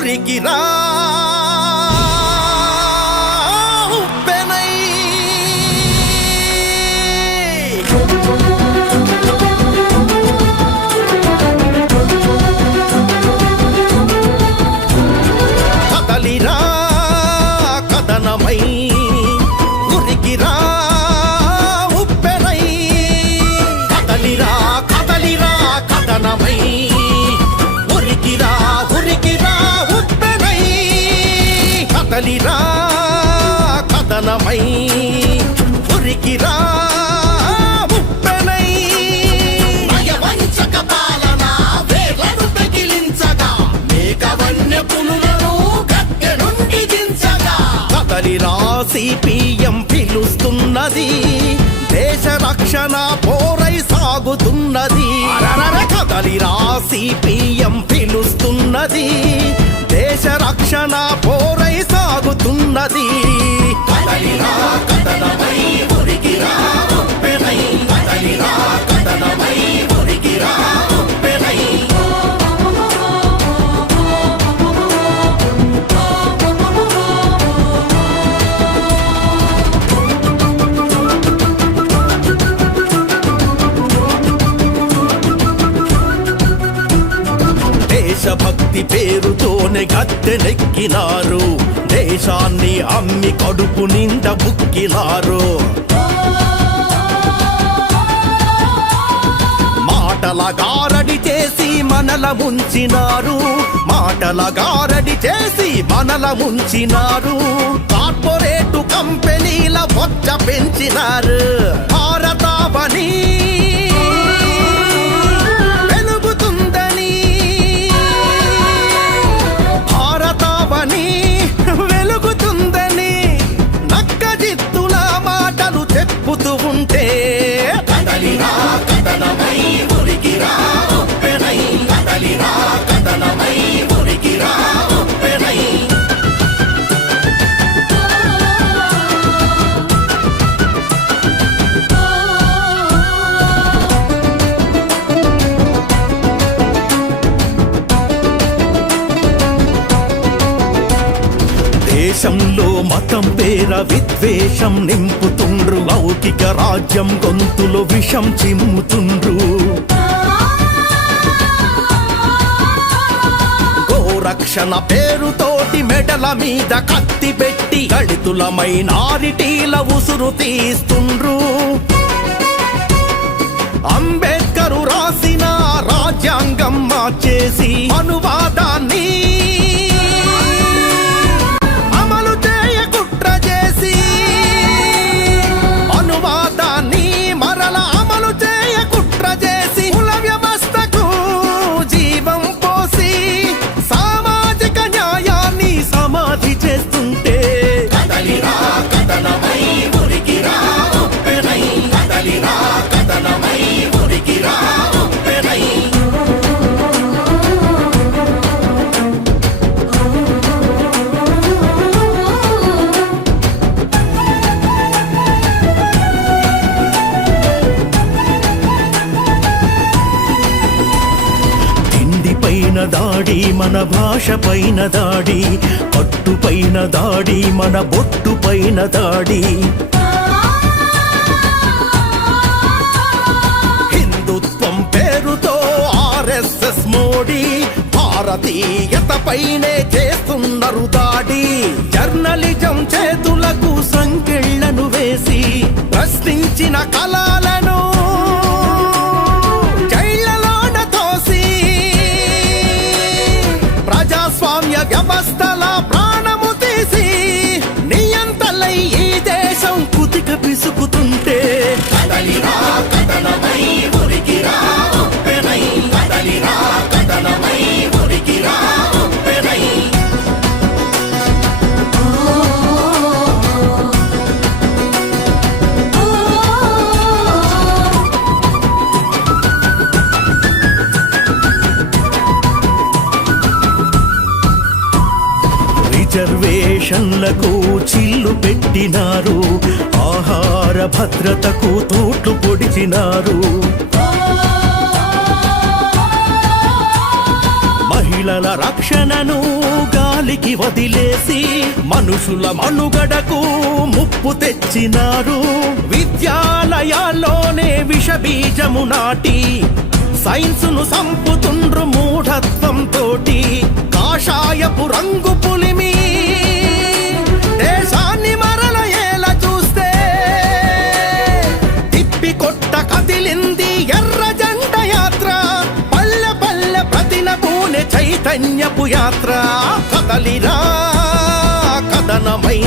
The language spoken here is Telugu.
ఊరికి రా కదలిరా కదనమై. ఉరికిరా గద్దె నుండి దించగా. కదలిరా సిపిఎం పిలుస్తున్నది దేశ రక్షణ పోరై సాగుతున్నది. అరరర కదలిరా సిపిఎం పిలుస్తున్నది. దేశ రక్షణ పోరై సాగుతున్నది. జాతి పేరుతోనే గద్దెనెక్కినారు దేశాన్ని అమ్మి కడుపు నిండ బుక్కినారు మాటల గారడి చేసి మనల ముంచినారు. మాటల గారడి చేసి మనల ముంచినారు. కార్పొరేటు కంపెనీల బొచ్చ పెంచినారు. భారతావని దేశంలో మతం పేర విద్వేషం నింపుతుండ్రు. లౌకిక రాజ్యం గొంతులో విషం చిమ్ముతుండ్రు. గోరక్షణ పేరుతోటి మెడల మీద కత్తి పెట్టి దళితుల మైనారిటీల ఉసురు తీస్తుండ్రు. అంబేద్కరు రాసిన రాజ్యాంగం మార్చేసి అనువా పైన దాడి మన భాష పైన దాడి పట్టు పైన దాడి మన బొట్టు పైన దాడి. హిందుత్వం పేరుతో ఆర్ఎస్ఎస్ మోడీ భారతీయత పైనే చేస్తున్నారు దాడి జర్నలిజం చేతులకు సంకెళ్ళను వేసి ప్రశ్నించిన కళలను వ్యవస్థల ప్రాణము తీసి నియంతలై ఈ దేశం కుతిక పిసుకుతుంటే రిజర్వేషన్లకు చిల్లు పెట్టినారు. ఆహార భద్రతకు తోట్లు పొడిచినారు. మహిళల రక్షణను గాలికి వదిలేసి మనుషుల మనుగడకు ముప్పు తెచ్చినారు. విద్యాలయాల్లోనే విషబీజము నాటి సైన్సును సంపుతుండ్రు మూఢత్వం తోటి కాషాయపు రంగు కన్యపు యాత్ర కదలిరా కదనమై